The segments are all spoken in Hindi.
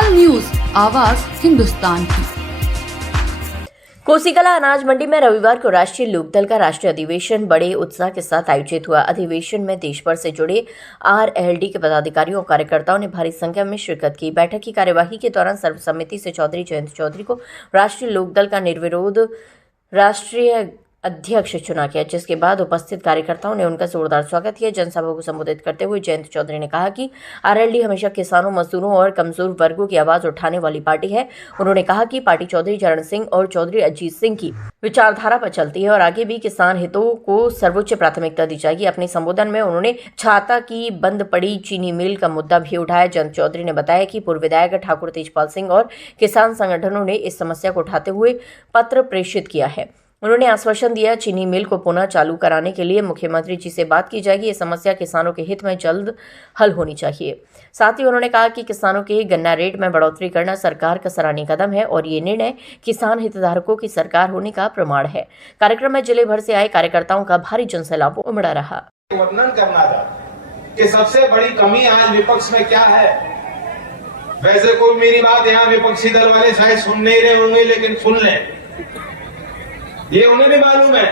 तत्काल न्यूज, आवाज हिंदुस्तान की। कोसीकला अनाज मंडी में रविवार को राष्ट्रीय लोकदल का राष्ट्रीय अधिवेशन बड़े उत्साह के साथ आयोजित हुआ। अधिवेशन में देश भर से जुड़े आरएलडी के पदाधिकारियों और कार्यकर्ताओं ने भारी संख्या में शिरकत की। बैठक की कार्यवाही के दौरान सर्वसम्मति से चौधरी जयंत चौधरी को राष्ट्रीय लोकदल का निर्विरोध राष्ट्रीय अध्यक्ष चुना गया, जिसके बाद उपस्थित कार्यकर्ताओं ने उनका जोरदार स्वागत किया। जनसभा को संबोधित करते हुए जयंत चौधरी ने कहा कि आरएलडी हमेशा किसानों, मजदूरों और कमजोर वर्गों की आवाज उठाने वाली पार्टी है। उन्होंने कहा कि पार्टी चौधरी चरण सिंह और चौधरी अजीत सिंह की विचारधारा पर चलती है और आगे भी किसान हितों को सर्वोच्च प्राथमिकता दी जाएगी। अपने संबोधन में उन्होंने छाता की बंद पड़ी चीनी मिल का मुद्दा भी उठाया। जयंत चौधरी ने बताया कि पूर्व विधायक ठाकुर तेजपाल सिंह और किसान संगठनों ने इस समस्या को उठाते हुए पत्र प्रेषित किया है। उन्होंने आश्वासन दिया चीनी मिल को पुनः चालू कराने के लिए मुख्यमंत्री जी से बात की जाएगी। ये समस्या किसानों के हित में जल्द हल होनी चाहिए। साथ ही उन्होंने कहा कि किसानों के गन्ना रेट में बढ़ोतरी करना सरकार का सराहनीय कदम है और ये निर्णय किसान हितधारकों की सरकार होने का प्रमाण है। कार्यक्रम में जिले भर से आए कार्यकर्ताओं का भारी जनसैलाब उमड़ा रहा। वर्णन करना था कि सबसे बड़ी कमी आज विपक्ष में क्या है। वैसे कोई मेरी बात यहाँ विपक्षी दल वाले शायद सुन नहीं रहे होंगे, लेकिन सुन लें, ये उन्हें भी मालूम है,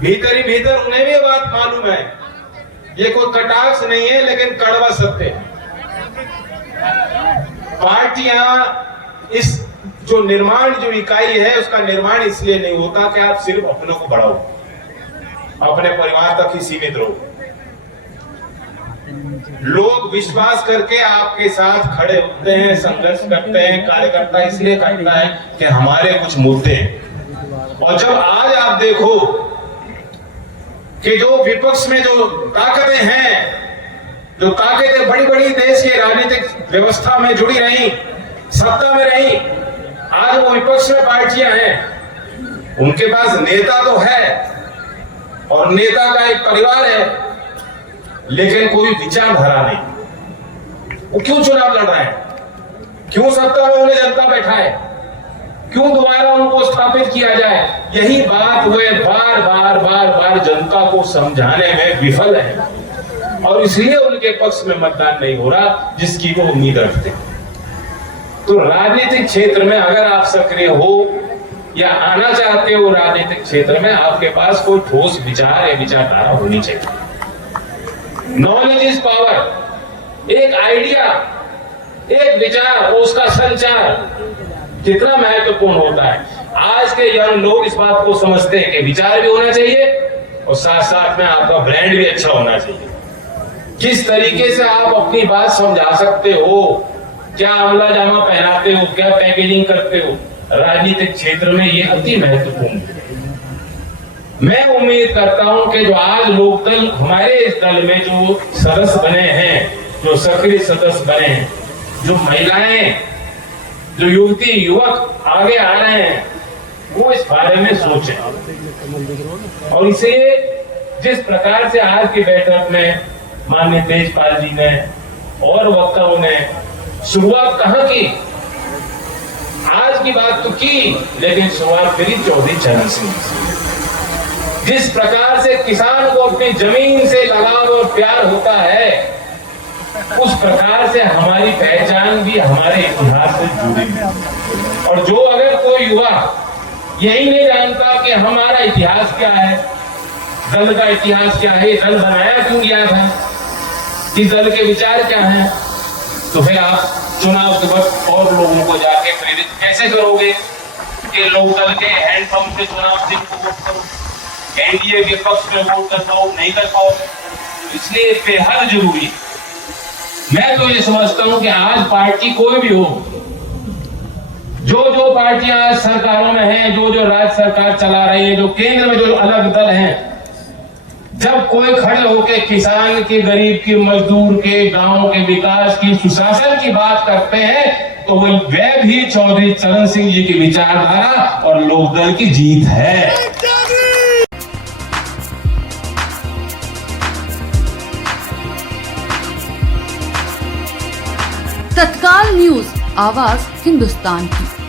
भीतर ही भीतर उन्हें भी बात मालूम है। ये कोई कटाक्ष नहीं है, लेकिन कड़वा सत्य है। पार्टियां इस जो निर्माण जो इकाई है उसका निर्माण इसलिए नहीं होता कि आप सिर्फ अपनों को बढ़ाओ, अपने परिवार तक ही सीमित रहो। लोग विश्वास करके आपके साथ खड़े होते हैं, संघर्ष करते हैं। कार्यकर्ता इसलिए करता है कि हमारे कुछ मुद्दे, और जब आज आप देखो कि जो विपक्ष में जो ताकतें हैं, जो ताकतें बड़ी बड़ी देश के राजनीतिक व्यवस्था में जुड़ी रही, सत्ता में रही, आज वो विपक्ष में पार्टियां हैं। उनके पास नेता तो है और नेता का एक परिवार है, लेकिन कोई विचारधारा नहीं। वो क्यों चुनाव लड़ रहे हैं? क्यों सत्ता में उन्हें जनता बैठाए? क्यों दोबारा उनको स्थापित किया जाए? यही बात वे बार बार जनता को समझाने में विफल है और इसलिए उनके पक्ष में मतदान नहीं हो रहा जिसकी वो उम्मीद रखते। तो राजनीतिक क्षेत्र में अगर आप सक्रिय हो या आना चाहते हो राजनीतिक क्षेत्र में, आपके पास कोई ठोस विचार या विचारधारा होनी चाहिए। Knowledge is power. एक आइडिया, एक विचार, उसका संचार कितना महत्वपूर्ण होता है। आज के यंग लोग इस बात को समझते हैं कि विचार भी होना चाहिए और साथ साथ में आपका ब्रांड भी अच्छा होना चाहिए। किस तरीके से आप अपनी बात समझा सकते हो, क्या अमला जामा पहनाते हो, क्या पैकेजिंग करते हो, राजनीतिक क्षेत्र में ये अति महत्वपूर्ण है। मैं उम्मीद करता हूं कि जो आज लोकदल, हमारे इस दल में जो सदस्य बने हैं, जो सक्रिय सदस्य बने हैं, जो महिलाएं, जो युवती युवक आगे आ रहे हैं, वो इस बारे में सोचें। और इसलिए जिस प्रकार से आज की बैठक में माननीय तेजपाल जी ने और वक्ताओं ने शुरुआत कहां की, आज की बात तो की, लेकिन शुरुआत करी चौधरी चरण सिंह। जिस प्रकार से किसान को अपनी जमीन से लगाव और प्यार होता है, उस प्रकार से हमारी पहचान भी हमारे इतिहास से जुड़ी है। और जो अगर कोई युवा यही नहीं जानता कि हमारा इतिहास क्या है, दल का इतिहास क्या है, दल बनाया क्यों गया था, इस दल के विचार क्या हैं, तो फिर आप चुनाव के वक्त और लोगों को जाके प्रेरित कैसे करोगे कि लोकदल के हैंडपंप से चुनाव सिंह को वोट करो, एनडीए के पक्ष में वोट कर पाओ, नहीं कर पाओ। इसलिए बेहद जरूरी, मैं तो ये समझता हूं कि आज पार्टी कोई भी हो, जो पार्टियां आज सरकारों में हैं, जो राज्य सरकार चला रही है, जो केंद्र में जो अलग दल हैं, जब कोई खड़े होकर किसान के, गरीब के, मजदूर के, गांव के विकास की, सुशासन की बात करते हैं, तो वह भी चौधरी चरण सिंह जी की विचारधारा और लोकदल की जीत है। तत्काल न्यूज, आवाज हिंदुस्तान की।